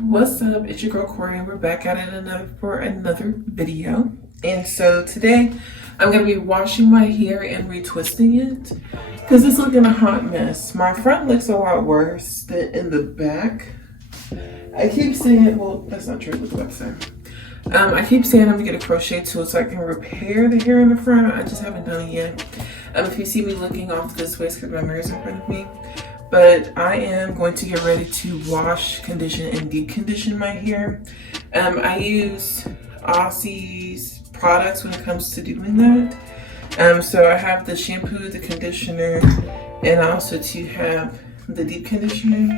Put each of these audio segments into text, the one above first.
What's up? It's your girl Corey, and we're back at it for another video. And so today I'm gonna be washing my hair and retwisting it because it's looking a hot mess. My front looks a lot worse than in the back. I keep saying, well, that's not true. Look what I'm I keep saying I'm gonna get a crochet tool so I can repair the hair in the front. I just haven't done it yet. If you see me looking off this way, it's because my mirror's in front of me. But I am going to get ready to wash, condition, and deep condition my hair. I use Aussie's products when it comes to doing that. So I have the shampoo, the conditioner, and also to have the deep conditioner.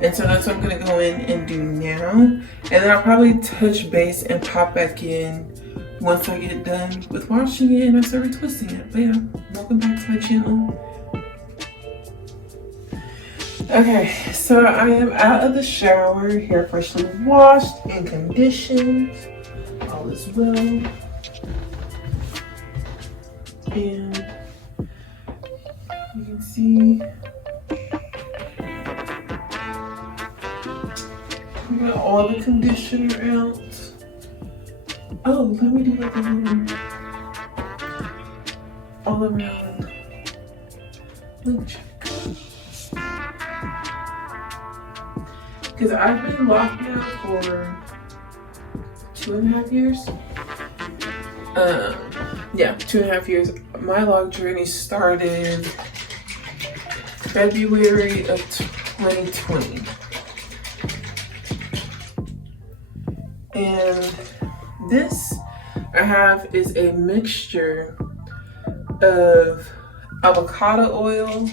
And so that's what I'm gonna go in and do now. And then I'll probably touch base and pop back in once I get done with washing it and I start retwisting it. But yeah, welcome back to my channel. Okay, so I am out of the shower, hair freshly washed and conditioned. All is well. And you can see we got all the conditioner out. Oh, let me do like a little all around lip check. Because I've been locked now for 2.5 years. Yeah, 2.5 years. My lock journey started February of 2020. And this I have is a mixture of avocado oil,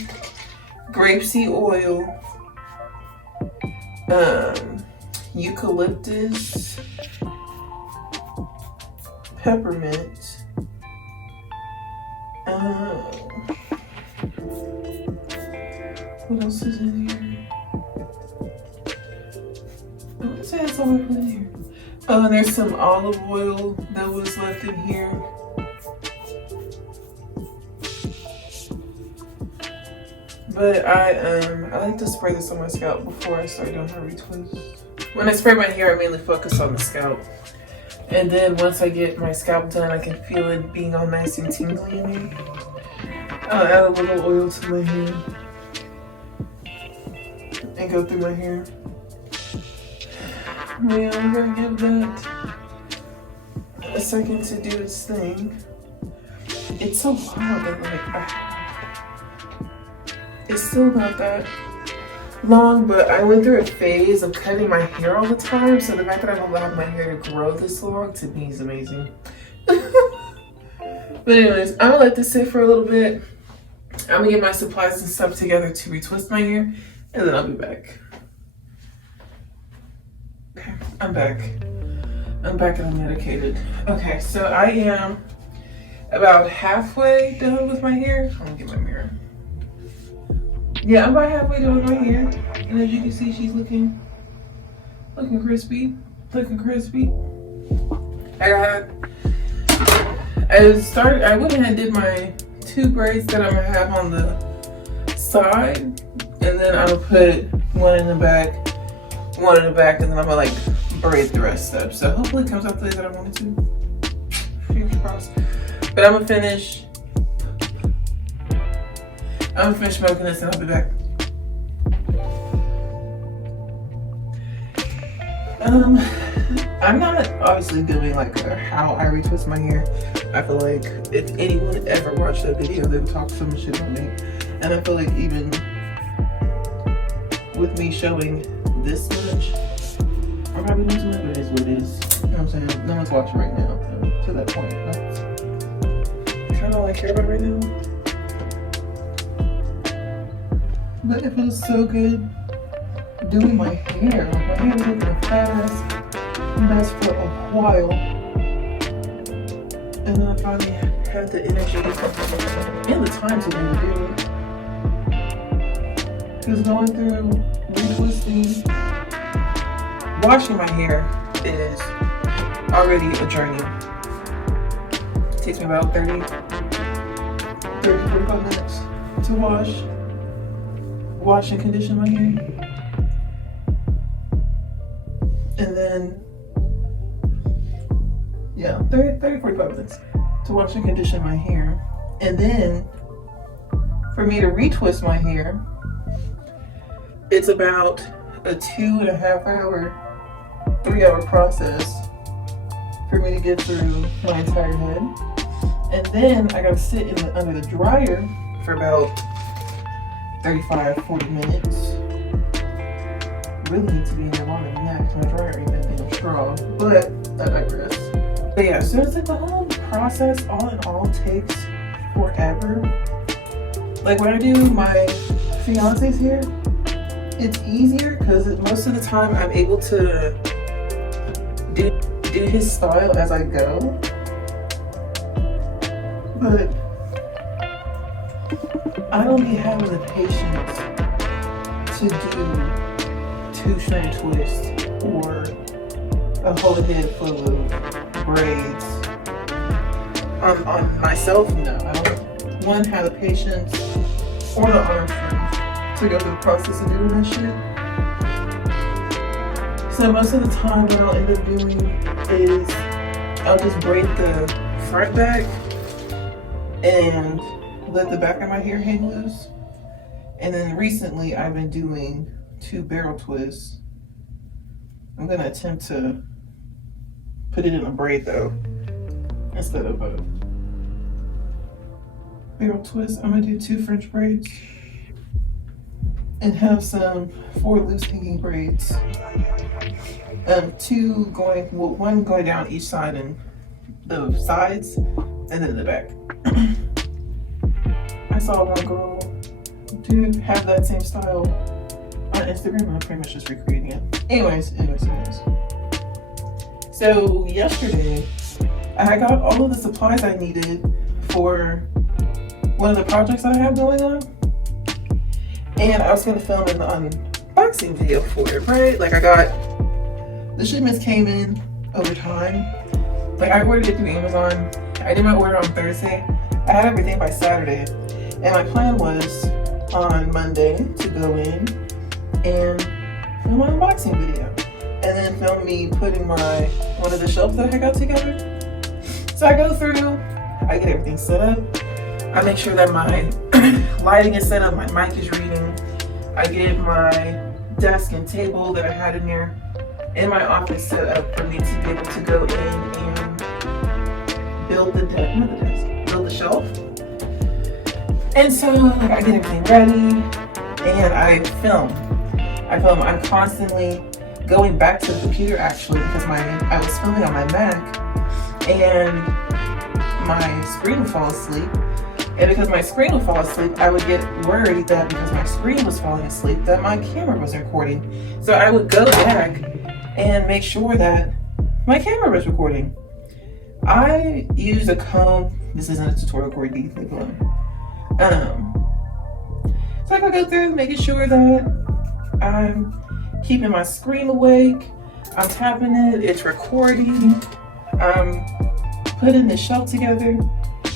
grapeseed oil, eucalyptus, peppermint, what else is in here? I would say that's all I put in here. Oh, and there's some olive oil that was left in here. But I like to spray this on my scalp before I start doing my retwist. When I spray my hair, I mainly focus on the scalp. And then once I get my scalp done, I can feel it being all nice and tingly in here. I'll add a little oil to my hair and go through my hair. Yeah, I'm gonna give that a second to do its thing. It's so wild that it's still not that long, but I went through a phase of cutting my hair all the time, so the fact that I've allowed my hair to grow this long to me is amazing. But anyways, I'm gonna let this sit for a little bit. I'm gonna get my supplies and stuff together to retwist my hair, and then I'll be back. Okay, I'm back and I'm medicated. Okay, so I am about halfway done with my hair. I'm gonna get my mirror. Yeah, I'm about halfway done with my hair, and as you can see, she's looking crispy, I went ahead and did my 2 braids that I'm gonna have on the side, and then I'm gonna put one in the back, and then I'm gonna like braid the rest up. So hopefully it comes out the way that I want it to. Fingers crossed. But I'm gonna finish smoking this and I'll be back. I'm not obviously doing like how I retwist my hair. I feel like if anyone ever watched that video, they would talk so much shit on me. And I feel like even with me showing this much, I'm probably doing too much, but it is what it is. You know what I'm saying? No one's watching right now. To that point, that's kind of all I care about right now. But it feels so good doing my hair. My hair was looking a fat ass mess for a while. And then I finally had the energy and the time to really do it. Because going through retwisting, washing my hair is already a journey. It takes me about 45 minutes to wash and condition my hair. And then, yeah, 30, 45 minutes to wash and condition my hair. And then for me to retwist my hair, it's about a 2.5 hour, 3 hour process for me to get through my entire head. And then I gotta sit under the dryer for about 35, 40 minutes. Really need to be in there longer than that because my dryer ain't that damn strong. But I digress. But yeah, so it's like the whole process all in all takes forever. Like when I do my fiance's hair, it's easier because most of the time I'm able to do his style as I go. But I don't be having the patience to do 2 strand twists or a whole head full of braids. On myself, no. I don't, one, have the patience or the arm strength to go through the process of doing that shit. So most of the time what I'll end up doing is I'll just braid the front back and let the back of my hair hang loose. And then recently I've been doing 2 barrel twists. I'm gonna attempt to put it in a braid though, instead of a barrel twist. I'm gonna do 2 French braids and have some 4 loose hanging braids. 2 going, well, 1 going down each side and the sides, and then the back. I saw one girl do have that same style on Instagram, and I'm pretty much just recreating it. Anyways. So yesterday, I got all of the supplies I needed for one of the projects that I have going on, and I was gonna film an unboxing video for it, right? Like the shipments came in over time. Like I ordered it through Amazon. I did my order on Thursday. I had everything by Saturday, and my plan was on Monday to go in and film an unboxing video, and then film me putting one of the shelves that I got together. So I go through, I get everything set up. I make sure that my lighting is set up, my mic is reading. I get my desk and table that I had in there in my office set up for me to be able to go in and build build the shelf. And so like I get everything ready and I film. I'm constantly going back to the computer actually because I was filming on my Mac and my screen would fall asleep. And because my screen would fall asleep, I would get worried that because my screen was falling asleep that my camera was recording. So I would go back and make sure that my camera was recording. I use a comb. This isn't a tutorial, Corey D. Leave alone. So I can go through making sure that I'm keeping my screen awake. I'm tapping it, it's recording. I'm putting the shelf together.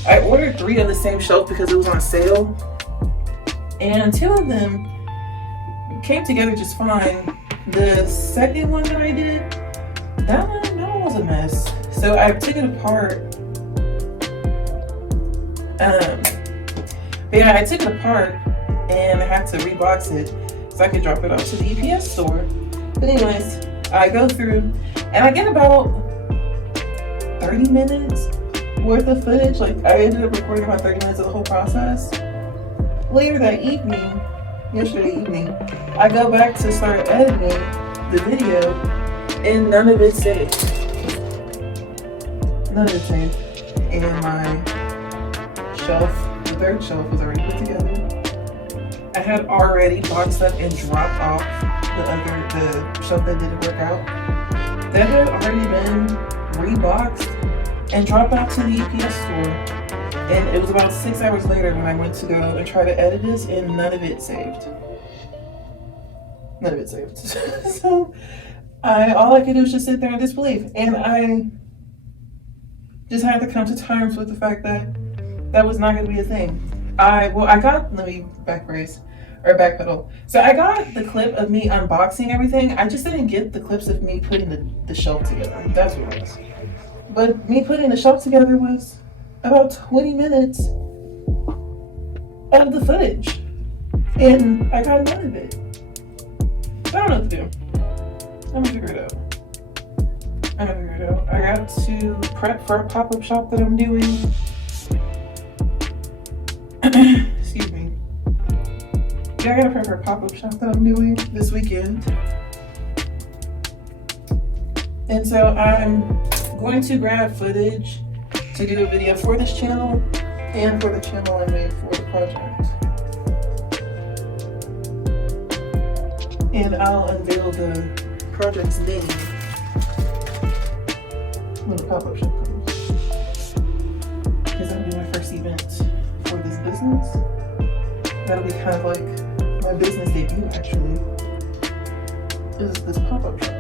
I ordered 3 of the same shelf because it was on sale. And 2 of them came together just fine. The second one that I did, that one was a mess. So I took it apart. But yeah, I took it apart and I had to rebox it so I could drop it off to the UPS store. But anyways, I go through and I get about 30 minutes worth of footage. Like I ended up recording about 30 minutes of the whole process. Later that evening, yesterday evening, I go back to start editing the video and none of it saved. None of it saved. And my shelf, the 3rd shelf was already put together. I had already boxed up and dropped off the shelf that didn't work out. That had already been reboxed and dropped out to the UPS store. And it was about 6 hours later when I went to go and try to edit this, and none of it saved. None of it saved. So all I could do was just sit there in disbelief. And I just had to come to terms with the fact that that was not going to be a thing. Let me back brace. or backpedal. So I got the clip of me unboxing everything. I just didn't get the clips of me putting the shelf together. That's what it was. But me putting the shelf together was about 20 minutes of the footage. And I got none of it. I don't know what to do. I'm gonna figure it out. I got to prep for a pop-up shop that I'm doing. Excuse me. Yeah, I gotta prep for a pop-up shop that I'm doing this weekend. And so I'm going to grab footage to do a video for this channel and for the channel I made for the project. And I'll unveil the project's name when the pop-up shop comes. Because that'll be my first event for this business. That'll be kind of like my business debut, actually, is this pop-up shop.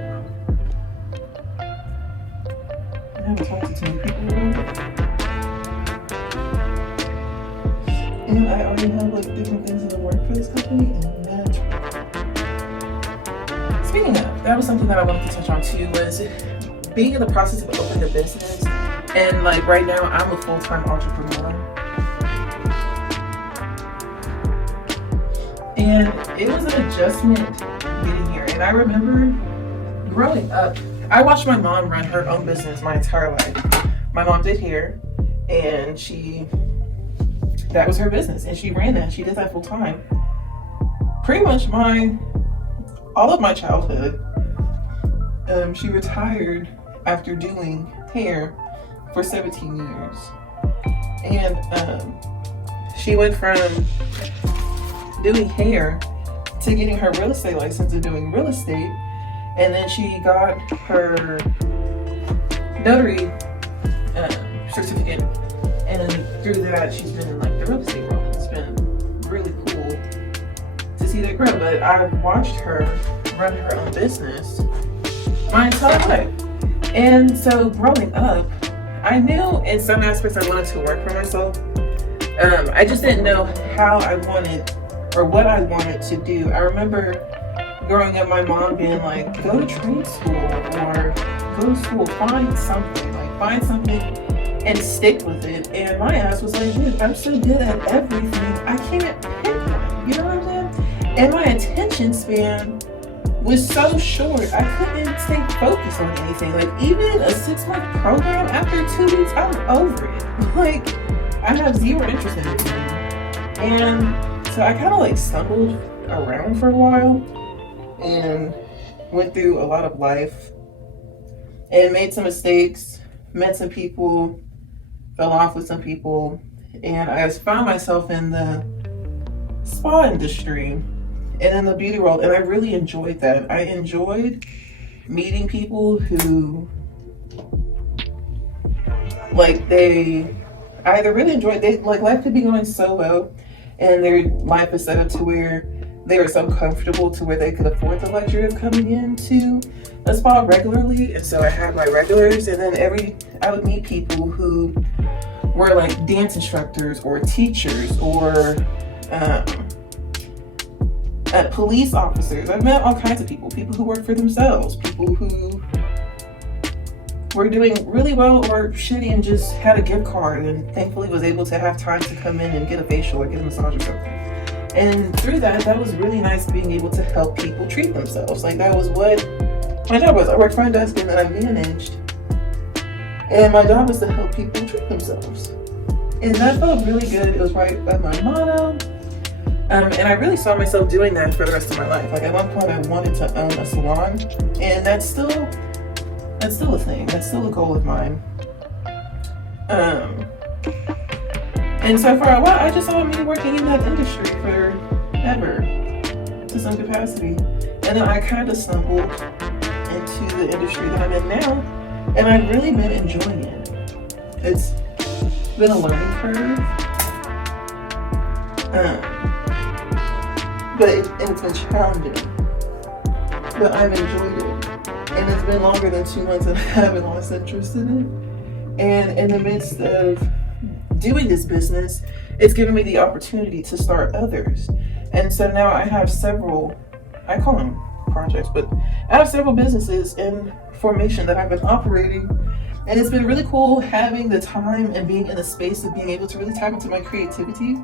I haven't talked to too many people about it. And I already have like different things in the work for this company, and that's speaking of, that was something that I wanted to touch on too, was being in the process of opening a business. And like right now, I'm a full-time entrepreneur. And it was an adjustment getting here. And I remember growing up, I watched my mom run her own business my entire life. My mom did hair, and that was her business. And she ran that, she did that full time. Pretty much all of my childhood. She retired after doing hair for 17 years. And she went from doing hair to getting her real estate license and doing real estate. And then she got her notary certificate. And then through that, she's been in like the real estate world. It's been really cool to see that grow. But I've watched her run her own business my entire life. And so growing up, I knew in some aspects I wanted to work for myself. I just didn't know how I wanted or what I wanted to do. I remember growing up, my mom being like, go to trade school or go to school, find something and stick with it. And my ass was like, dude, I'm so good at everything, I can't pick one. You know what I'm saying? And my attention span was so short, I couldn't stay focused on anything. Like even a 6-month program, after 2 weeks, I'm over it. Like I have zero interest in it. And so I kind of like stumbled around for a while and went through a lot of life and made some mistakes, met some people, fell off with some people, and I found myself in the spa industry and in the beauty world, and I really enjoyed that. I enjoyed meeting people who they either really enjoyed, life could be going so well and their life is set up to where they were so comfortable to where they could afford the luxury of coming into a spa regularly. And so I had my regulars, and then I would meet people who were like dance instructors or teachers or police officers. I've met all kinds of people who work for themselves, people who were doing really well or shitty and just had a gift card and thankfully was able to have time to come in and get a facial or get a massage or something. And through that was really nice, being able to help people treat themselves. Like that was what my job was. I worked front desk and then I managed. And my job was to help people treat themselves. And that felt really good. It was right by my motto. And I really saw myself doing that for the rest of my life. Like at one point I wanted to own a salon, and that's still a thing. That's still a goal of mine. And so for a while, I just saw me working in that industry forever to some capacity. And then I kind of stumbled into the industry that I'm in now, and I've really been enjoying it. It's been a learning curve. But it's been challenging. But I've enjoyed it. And it's been longer than 2 months and I haven't lost interest in it. And in the midst of doing this business, it's given me the opportunity to start others. And so now I have several, I call them projects, but I have several businesses in formation that I've been operating. And it's been really cool having the time and being in the space of being able to really tap into my creativity,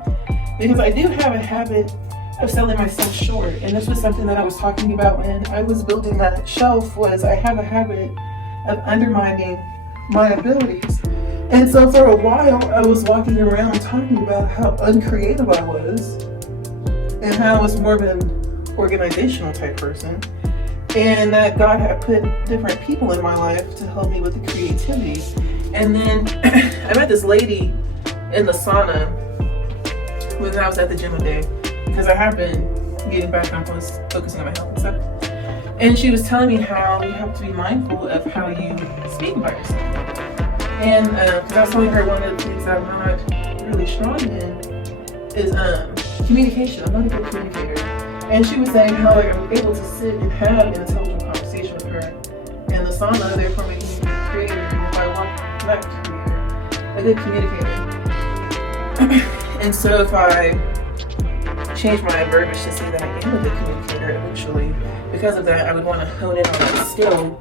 because I do have a habit of selling myself short. And this was something that I was talking about when I was building that shelf, was I have a habit of undermining my abilities. And so for a while I was walking around talking about how uncreative I was and how I was more of an organizational type person, and that God had put different people in my life to help me with the creativity. And then I met this lady in the sauna when I was at the gym one day, because I have been getting back on focusing on my health and stuff. And she was telling me how you have to be mindful of how you speak about yourself. And because I was telling her one of the things that I'm not really strong in is communication. I'm not a good communicator. And she was saying how I'm able to sit and have an intelligent conversation with her in the sauna, therefore making me a creator. And if I want not a creator, a good communicator. And so if I change my verbiage to say that I am a good communicator, eventually, because of that, I would want to hone in on that skill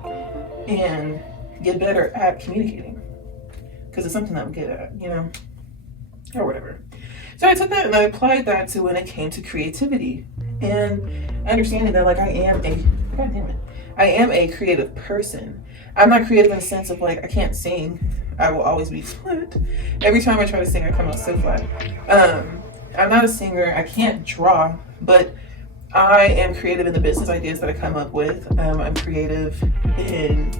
and get better at communicating, because it's something I'm good at, or whatever. So I took that and I applied that to when it came to creativity, and understanding that I am a creative person. I'm not creative in the sense of I can't sing. I will always be flat. Every time I try to sing, I come out so flat. I'm not a singer. I can't draw, but I am creative in the business ideas that I come up with. I'm creative in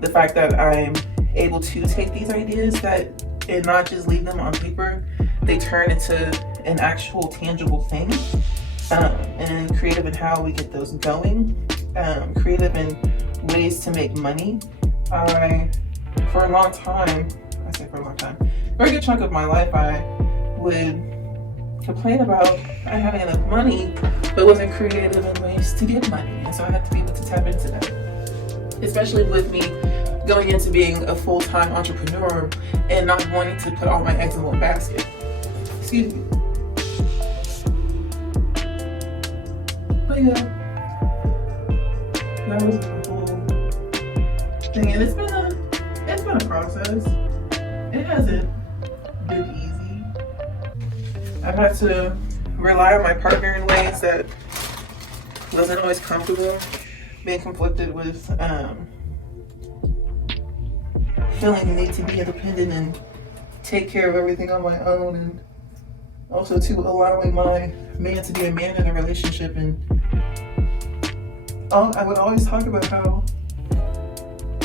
the fact that I'm able to take these ideas and not just leave them on paper. They turn into an actual tangible thing. And creative in how we get those going. Creative in ways to make money. For a very good chunk of my life, I would complain about not having enough money, but wasn't creative in ways to get money. And so I had to be able to tap into that. Especially with me going into being a full-time entrepreneur and not wanting to put all my eggs in one basket. Excuse me. But yeah, that was the whole thing. And it's been a process. It hasn't been easy. I've had to rely on my partner in ways that wasn't always comfortable, being conflicted with feeling the need to be independent and take care of everything on my own, and also to allowing my man to be a man in a relationship. And I would always talk about how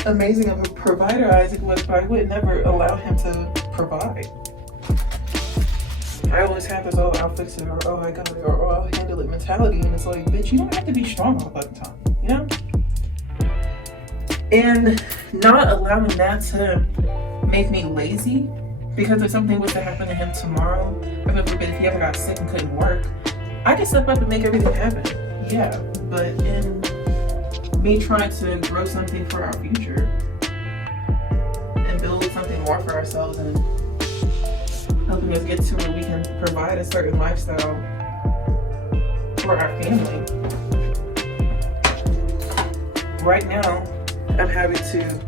amazing of a provider Isaac was, but I would never allow him to provide. I always have this, I'll fix it, or I got it, or I'll handle it mentality. And it's bitch, you don't have to be strong all the time, And not allowing that to make me lazy, because if something was to happen to him tomorrow, heaven forbid, if he ever got sick and couldn't work, I could step up and make everything happen. Yeah, but in me trying to grow something for our future and build something more for ourselves and helping us get to where we can provide a certain lifestyle for our family. Right now, I'm having to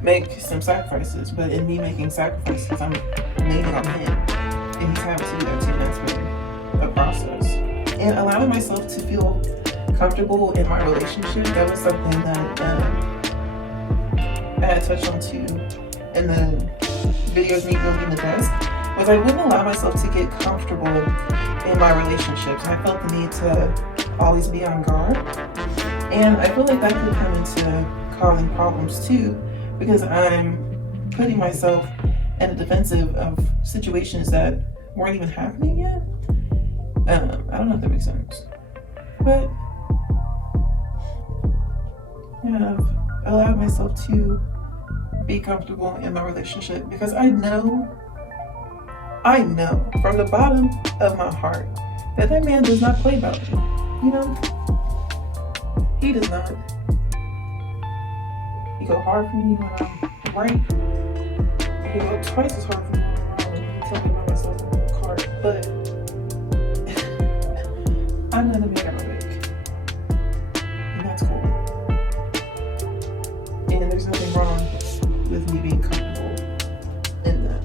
make some sacrifices, but in me making sacrifices, I'm leaning on him, and he's having to do that too. That's been a process. And allowing myself to feel comfortable in my relationship, that was something that I had touched on too in the videos me building the desk, was I wouldn't allow myself to get comfortable in my relationships. And I felt the need to always be on guard. And I feel like that could come into causing problems too, because I'm putting myself in a defensive of situations that weren't even happening yet. I don't know if that makes sense. But I've allowed myself to be comfortable in my relationship, because I know from the bottom of my heart that man does not play about me. He does not. He go hard for me when I'm right. He go twice as hard for me when I'm wrong. He tell me about myself in the cart. But there's nothing wrong with me being comfortable in that.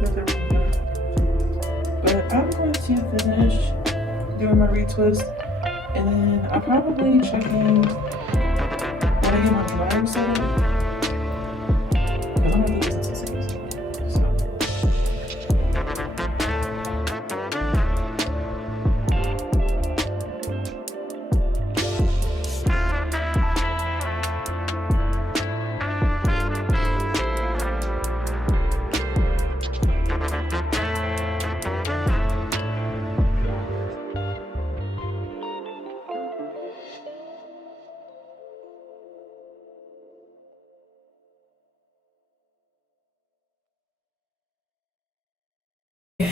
Nothing wrong with that. But I'm going to finish doing my retwist, and then I'll probably check in when I get my dryer set up. Because I'm going to do this at the same time. So.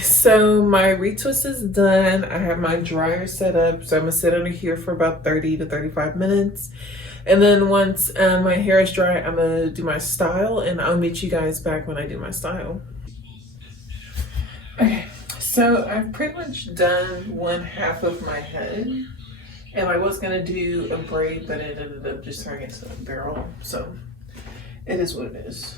So my retwist is done. I have my dryer set up, so I'm gonna sit under here for about 30 to 35 minutes, and then once my hair is dry, I'm gonna do my style, and I'll meet you guys back when I do my style. Okay, so I've pretty much done one half of my head, and I was gonna do a braid, but it ended up just turning into a barrel, so it is what it is.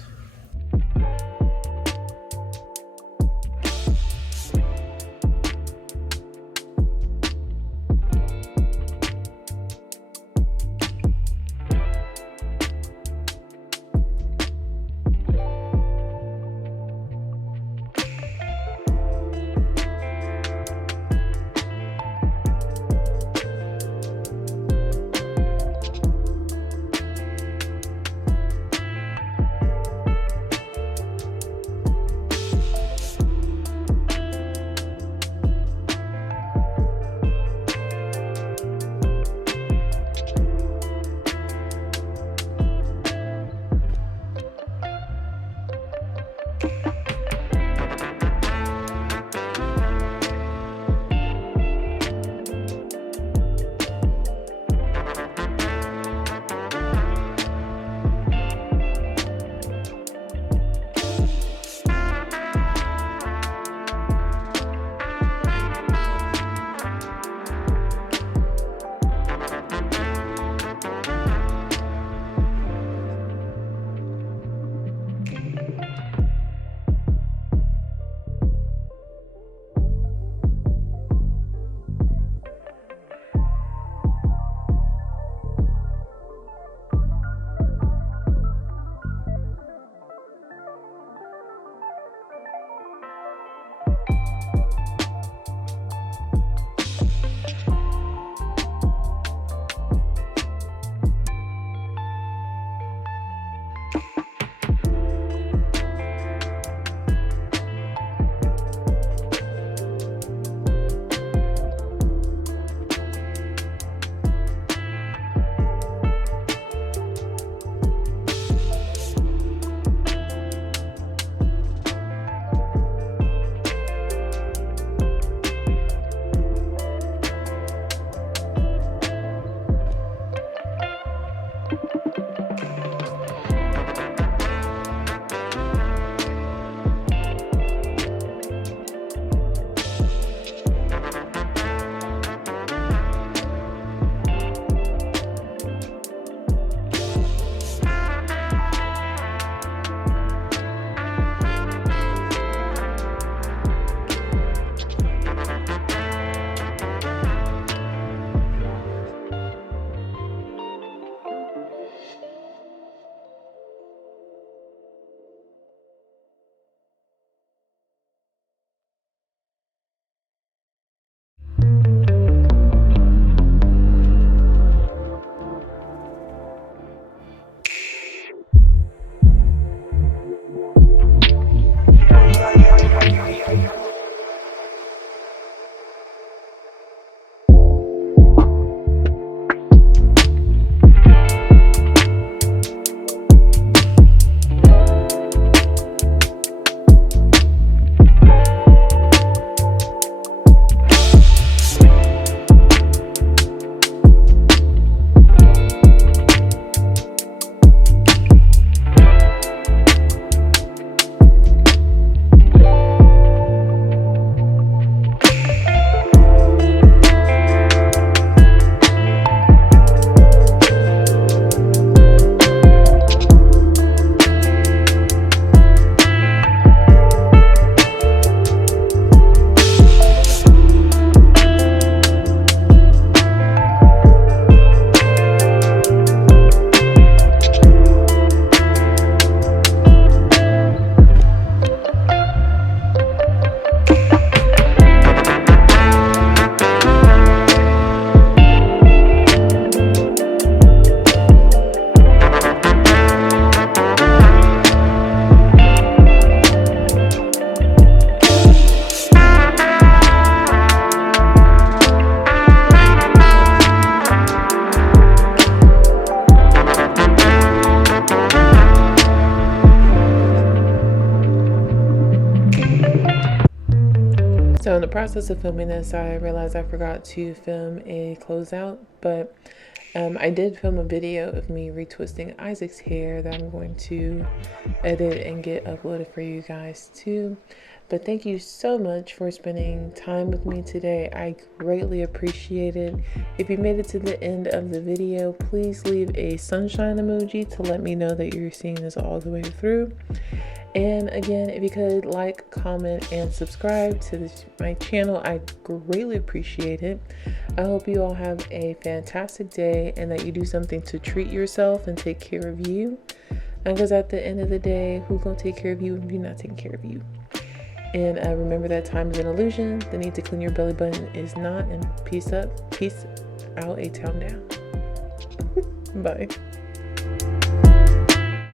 process of filming this, I realized I forgot to film a closeout, but I did film a video of me retwisting Isaac's hair that I'm going to edit and get uploaded for you guys too. But thank you so much for spending time with me today. I greatly appreciate it. If you made it to the end of the video, please leave a sunshine emoji to let me know that you're seeing this all the way through. And again, if you could like, comment, and subscribe to my channel, I greatly appreciate it. I hope you all have a fantastic day and that you do something to treat yourself and take care of you. Because at the end of the day, who's going to take care of you if you're not taking care of you? And remember that time is an illusion. The need to clean your belly button is not. And peace up, peace out, A-Town down. Bye.